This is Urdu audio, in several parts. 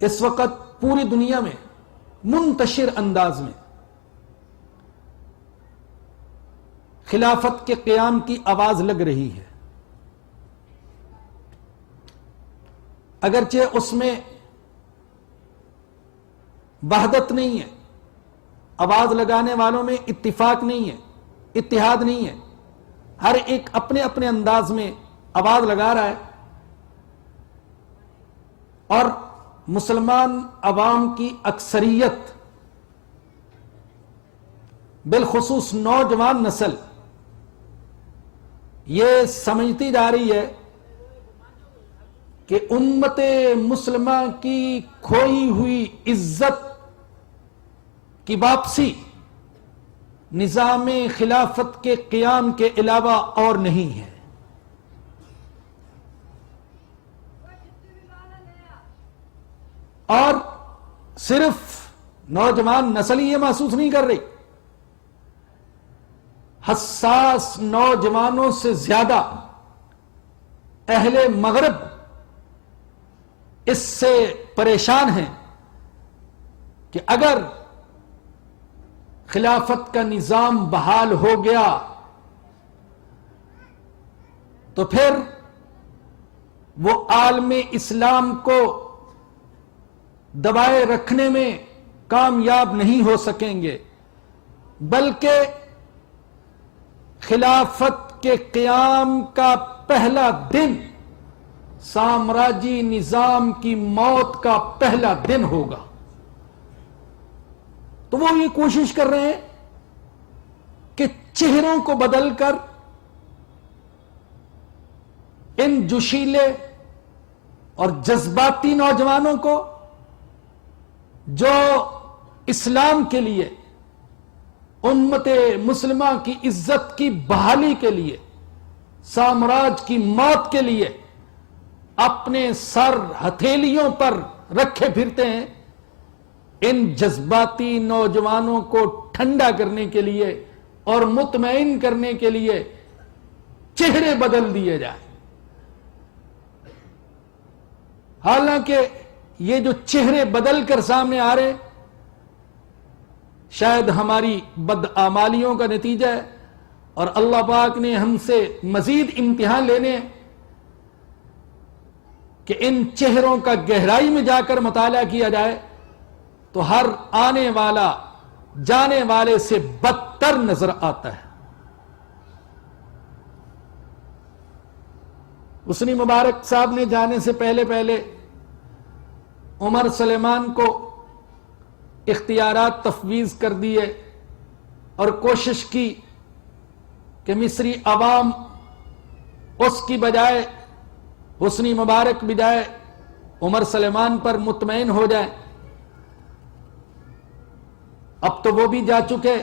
اس وقت پوری دنیا میں منتشر انداز میں خلافت کے قیام کی آواز لگ رہی ہے، اگرچہ اس میں وحدت نہیں ہے، آواز لگانے والوں میں اتفاق نہیں ہے، اتحاد نہیں ہے، ہر ایک اپنے اپنے انداز میں آواز لگا رہا ہے، اور مسلمان عوام کی اکثریت بالخصوص نوجوان نسل یہ سمجھتی جا رہی ہے کہ امت مسلمہ کی کھوئی ہوئی عزت کی واپسی نظام خلافت کے قیام کے علاوہ اور نہیں ہے۔ اور صرف نوجوان نسل ہی یہ محسوس نہیں کر رہی، حساس نوجوانوں سے زیادہ اہل مغرب اس سے پریشان ہیں کہ اگر خلافت کا نظام بحال ہو گیا تو پھر وہ عالم اسلام کو دبائے رکھنے میں کامیاب نہیں ہو سکیں گے، بلکہ خلافت کے قیام کا پہلا دن سامراجی نظام کی موت کا پہلا دن ہوگا۔ تو وہ یہ کوشش کر رہے ہیں کہ چہروں کو بدل کر ان جوشیلے اور جذباتی نوجوانوں کو جو اسلام کے لیے، امت مسلمہ کی عزت کی بحالی کے لیے، سامراج کی موت کے لیے اپنے سر ہتھیلیوں پر رکھے پھرتے ہیں، ان جذباتی نوجوانوں کو ٹھنڈا کرنے کے لیے اور مطمئن کرنے کے لیے چہرے بدل دیے جائیں۔ حالانکہ یہ جو چہرے بدل کر سامنے آ رہے شاید ہماری بدعمالیوں کا نتیجہ ہے، اور اللہ پاک نے ہم سے مزید امتحان لینے ہیں کہ ان چہروں کا گہرائی میں جا کر مطالعہ کیا جائے تو ہر آنے والا جانے والے سے بدتر نظر آتا ہے۔ حسنی مبارک صاحب نے جانے سے پہلے عمر سلیمان کو اختیارات تفویض کر دیے اور کوشش کی کہ مصری عوام اس کی بجائے حسنی مبارک بجائے عمر سلیمان پر مطمئن ہو جائے۔ اب تو وہ بھی جا چکے،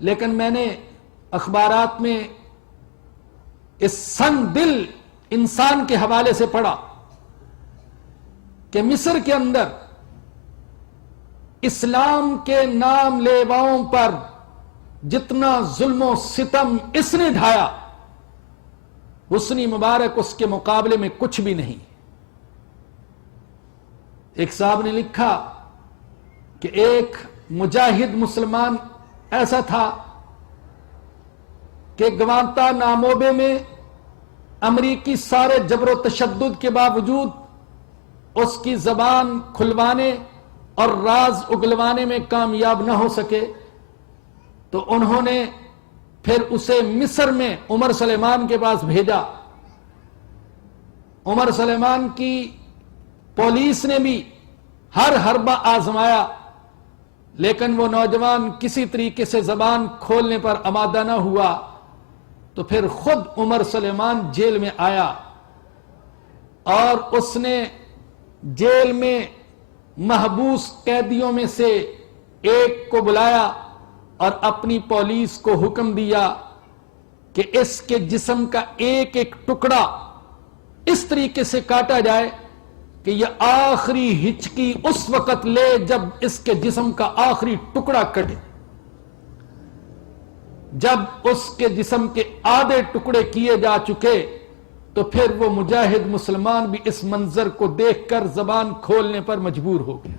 لیکن میں نے اخبارات میں اس سنگ دل انسان کے حوالے سے پڑھا کہ مصر کے اندر اسلام کے نام لیواؤں پر جتنا ظلم و ستم اس نے ڈھایا، حسنی مبارک اس کے مقابلے میں کچھ بھی نہیں۔ ایک صاحب نے لکھا کہ ایک مجاہد مسلمان ایسا تھا کہ گوانتا ناموبے میں امریکی سارے جبر و تشدد کے باوجود اس کی زبان کھلوانے اور راز اگلوانے میں کامیاب نہ ہو سکے، تو انہوں نے پھر اسے مصر میں عمر سلیمان کے پاس بھیجا۔ عمر سلیمان کی پولیس نے بھی ہر حربہ آزمایا، لیکن وہ نوجوان کسی طریقے سے زبان کھولنے پر آمادہ نہ ہوا، تو پھر خود عمر سلیمان جیل میں آیا اور اس نے جیل میں محبوس قیدیوں میں سے ایک کو بلایا اور اپنی پولیس کو حکم دیا کہ اس کے جسم کا ایک ایک ٹکڑا اس طریقے سے کاٹا جائے کہ یہ آخری ہچکی اس وقت لے جب اس کے جسم کا آخری ٹکڑا کٹے۔ جب اس کے جسم کے آدھے ٹکڑے کیے جا چکے تو پھر وہ مجاہد مسلمان بھی اس منظر کو دیکھ کر زبان کھولنے پر مجبور ہو گیا۔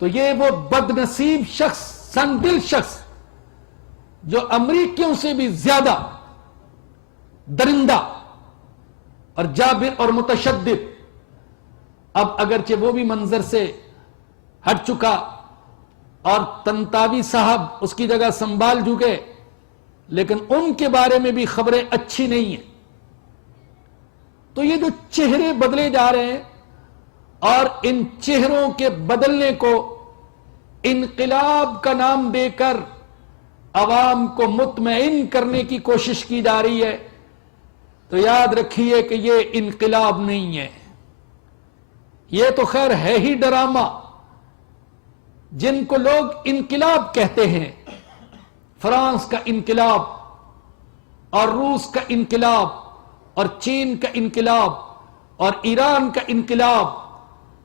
تو یہ وہ بد نصیب شخص، سنگ دل شخص، جو امریکیوں سے بھی زیادہ درندہ اور جابر اور متشدد، اب اگرچہ وہ بھی منظر سے ہٹ چکا اور تنتاوی صاحب اس کی جگہ سنبھال چکے، لیکن ان کے بارے میں بھی خبریں اچھی نہیں ہیں۔ تو یہ جو چہرے بدلے جا رہے ہیں اور ان چہروں کے بدلنے کو انقلاب کا نام دے کر عوام کو مطمئن کرنے کی کوشش کی جا رہی ہے، تو یاد رکھیے کہ یہ انقلاب نہیں ہے، یہ تو خیر ہے ہی ڈرامہ۔ جن کو لوگ انقلاب کہتے ہیں، فرانس کا انقلاب اور روس کا انقلاب اور چین کا انقلاب اور ایران کا انقلاب،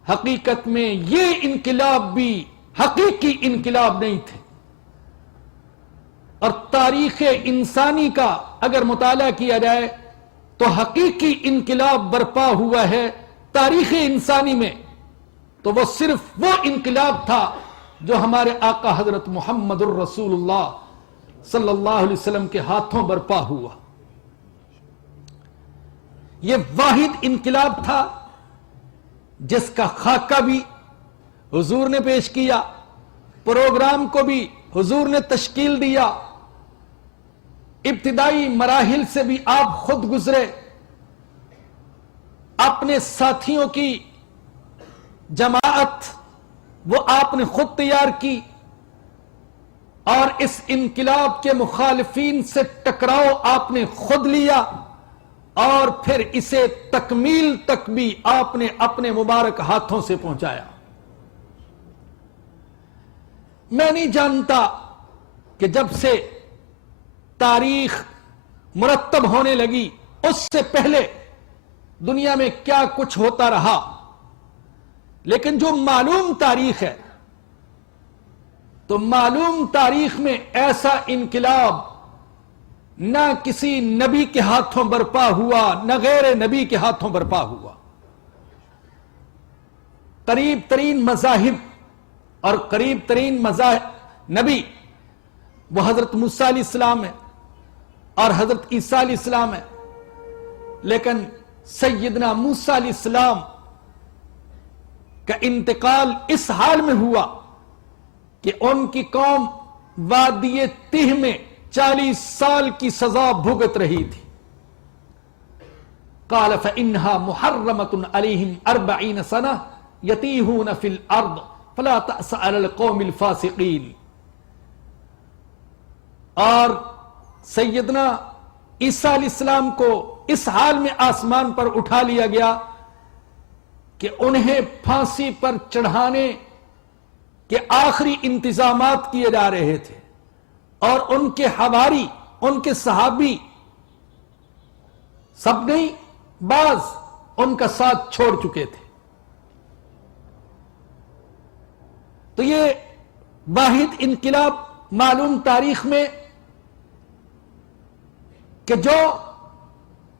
حقیقت میں یہ انقلاب بھی حقیقی انقلاب نہیں تھے۔ اور تاریخ انسانی کا اگر مطالعہ کیا جائے تو حقیقی انقلاب برپا ہوا ہے تاریخ انسانی میں، تو وہ صرف وہ انقلاب تھا جو ہمارے آقا حضرت محمد الرسول اللہ صلی اللہ علیہ وسلم کے ہاتھوں برپا ہوا۔ یہ واحد انقلاب تھا جس کا خاکہ بھی حضور نے پیش کیا، پروگرام کو بھی حضور نے تشکیل دیا، ابتدائی مراحل سے بھی آپ خود گزرے، اپنے ساتھیوں کی جماعت وہ آپ نے خود تیار کی، اور اس انقلاب کے مخالفین سے ٹکراؤ آپ نے خود لیا، اور پھر اسے تکمیل تک بھی آپ نے اپنے مبارک ہاتھوں سے پہنچایا۔ میں نہیں جانتا کہ جب سے تاریخ مرتب ہونے لگی اس سے پہلے دنیا میں کیا کچھ ہوتا رہا، لیکن جو معلوم تاریخ ہے تو معلوم تاریخ میں ایسا انقلاب نہ کسی نبی کے ہاتھوں برپا ہوا نہ غیر نبی کے ہاتھوں برپا ہوا۔ قریب ترین مذاہب اور قریب ترین نبی وہ حضرت موسیٰ علیہ السلام ہے اور حضرت عیسیٰ علیہ السلام ہے، لیکن سیدنا موسیٰ علیہ السلام کا انتقال اس حال میں ہوا کہ ان کی قوم وادی تیہ میں 40 سال کی سزا بھگت رہی تھی۔ قال فإنها محرمة عليهم 40 سنة يتيهون في الأرض فلا تأس على القوم الفاسقين۔ اور سیدنا عیسیٰ علیہ السلام کو اس حال میں آسمان پر اٹھا لیا گیا کہ انہیں پھانسی پر چڑھانے کے آخری انتظامات کیے جا رہے تھے، اور ان کے حواری، ان کے صحابی سب نہیں، بعض ان کا ساتھ چھوڑ چکے تھے۔ تو یہ واحد انقلاب معلوم تاریخ میں کہ جو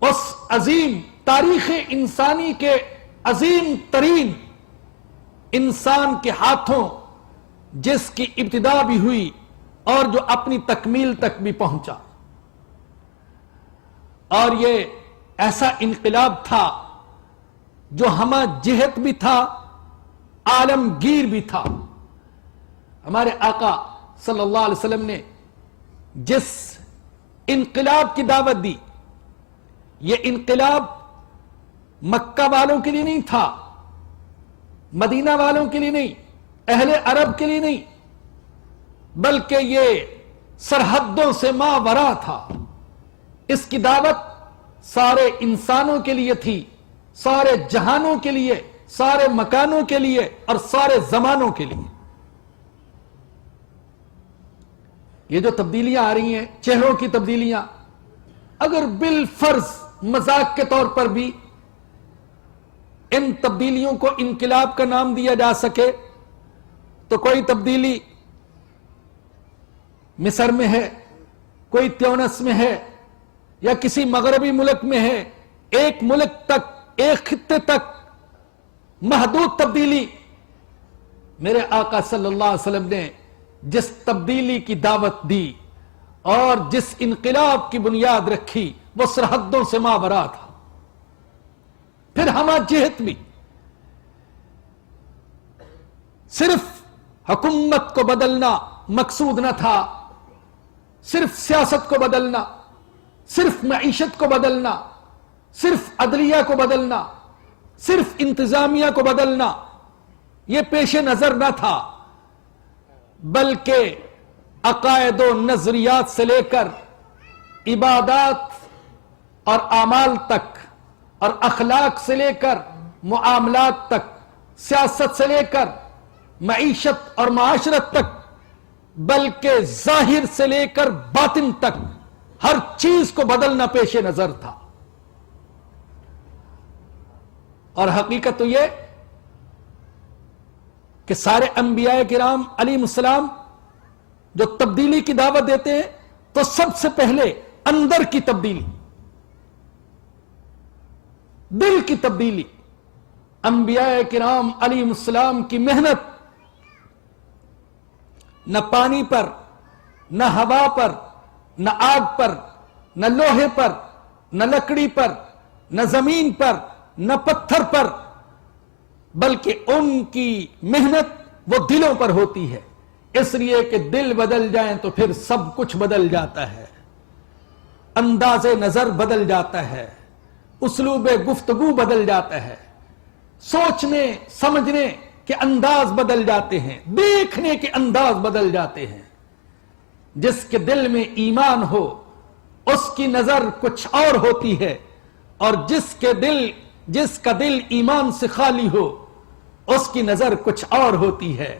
اس عظیم تاریخ انسانی کے عظیم ترین انسان کے ہاتھوں جس کی ابتدا بھی ہوئی اور جو اپنی تکمیل تک بھی پہنچا، اور یہ ایسا انقلاب تھا جو ہمہ جہت بھی تھا، عالمگیر بھی تھا۔ ہمارے آقا صلی اللہ علیہ وسلم نے جس انقلاب کی دعوت دی، یہ انقلاب مکہ والوں کے لیے نہیں تھا، مدینہ والوں کے لیے نہیں، اہل عرب کے لیے نہیں، بلکہ یہ سرحدوں سے ماورا تھا۔ اس کی دعوت سارے انسانوں کے لیے تھی، سارے جہانوں کے لیے، سارے مکانوں کے لیے اور سارے زمانوں کے لیے۔ یہ جو تبدیلیاں آ رہی ہیں، چہروں کی تبدیلیاں، اگر بالفرض مذاق کے طور پر بھی ان تبدیلیوں کو انقلاب کا نام دیا جا سکے تو کوئی تبدیلی مصر میں ہے، کوئی تیونس میں ہے یا کسی مغربی ملک میں ہے، ایک ملک تک، ایک خطے تک محدود تبدیلی، میرے آقا صلی اللہ علیہ وسلم نے جس تبدیلی کی دعوت دی اور جس انقلاب کی بنیاد رکھی وہ سرحدوں سے ماورا تھا۔ پھر ہمہ جہت بھی صرف حکومت کو بدلنا مقصود نہ تھا، صرف سیاست کو بدلنا، صرف معیشت کو بدلنا، صرف عدلیہ کو بدلنا، صرف انتظامیہ کو بدلنا، یہ پیش نظر نہ تھا، بلکہ عقائد و نظریات سے لے کر عبادات اور اعمال تک، اور اخلاق سے لے کر معاملات تک، سیاست سے لے کر معیشت اور معاشرت تک، بلکہ ظاہر سے لے کر باطن تک ہر چیز کو بدلنا پیش نظر تھا۔ اور حقیقت تو یہ کہ سارے انبیاء کرام علیہ السلام جو تبدیلی کی دعوت دیتے ہیں تو سب سے پہلے اندر کی تبدیلی، دل کی تبدیلی۔ انبیاء کرام علیہ السلام کی محنت نہ پانی پر، نہ ہوا پر، نہ آگ پر، نہ لوہے پر، نہ لکڑی پر، نہ زمین پر، نہ پتھر پر، بلکہ ان کی محنت وہ دلوں پر ہوتی ہے، اس لیے کہ دل بدل جائیں تو پھر سب کچھ بدل جاتا ہے، انداز نظر بدل جاتا ہے، اسلوب گفتگو بدل جاتا ہے، سوچنے سمجھنے کے انداز بدل جاتے ہیں، دیکھنے کے انداز بدل جاتے ہیں۔ جس کے دل میں ایمان ہو اس کی نظر کچھ اور ہوتی ہے، اور جس کا دل ایمان سے خالی ہو اس کی نظر کچھ اور ہوتی ہے۔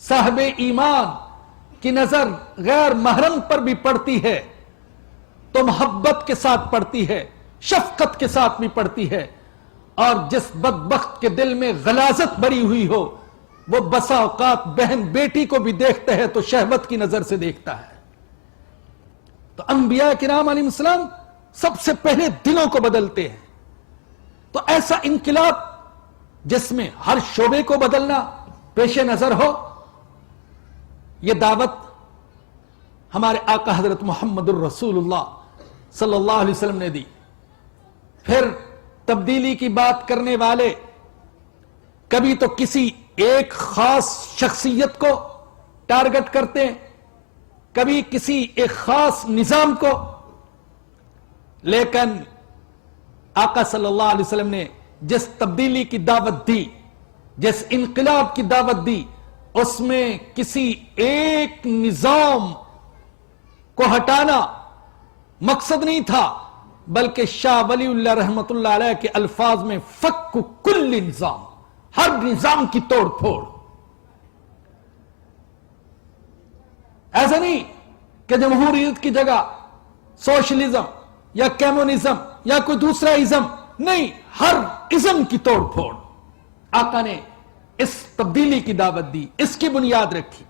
صاحب ایمان کی نظر غیر محرم پر بھی پڑتی ہے تو محبت کے ساتھ پڑتی ہے، شفقت کے ساتھ بھی پڑتی ہے، اور جس بدبخت کے دل میں غلاظت بری ہوئی ہو وہ بسا اوقات بہن بیٹی کو بھی دیکھتا ہے تو شہوت کی نظر سے دیکھتا ہے۔ تو انبیاء کرام علیہ السلام سب سے پہلے دلوں کو بدلتے ہیں۔ تو ایسا انقلاب جس میں ہر شعبے کو بدلنا پیش نظر ہو، یہ دعوت ہمارے آقا حضرت محمد الرسول اللہ صلی اللہ علیہ وسلم نے دی۔ پھر تبدیلی کی بات کرنے والے کبھی تو کسی ایک خاص شخصیت کو ٹارگٹ کرتے ہیں، کبھی کسی ایک خاص نظام کو، لیکن آقا صلی اللہ علیہ وسلم نے جس تبدیلی کی دعوت دی، جس انقلاب کی دعوت دی، اس میں کسی ایک نظام کو ہٹانا مقصد نہیں تھا، بلکہ شاہ ولی اللہ رحمت اللہ علیہ کے الفاظ میں فک کل نظام، ہر نظام کی توڑ پھوڑ۔ ایسا نہیں کہ جمہوریت کی جگہ سوشلزم یا کمیونزم یا کوئی دوسرا ازم، نہیں، ہر ازم کی توڑ پھوڑ۔ آقا نے اس تبدیلی کی دعوت دی، اس کی بنیاد رکھی۔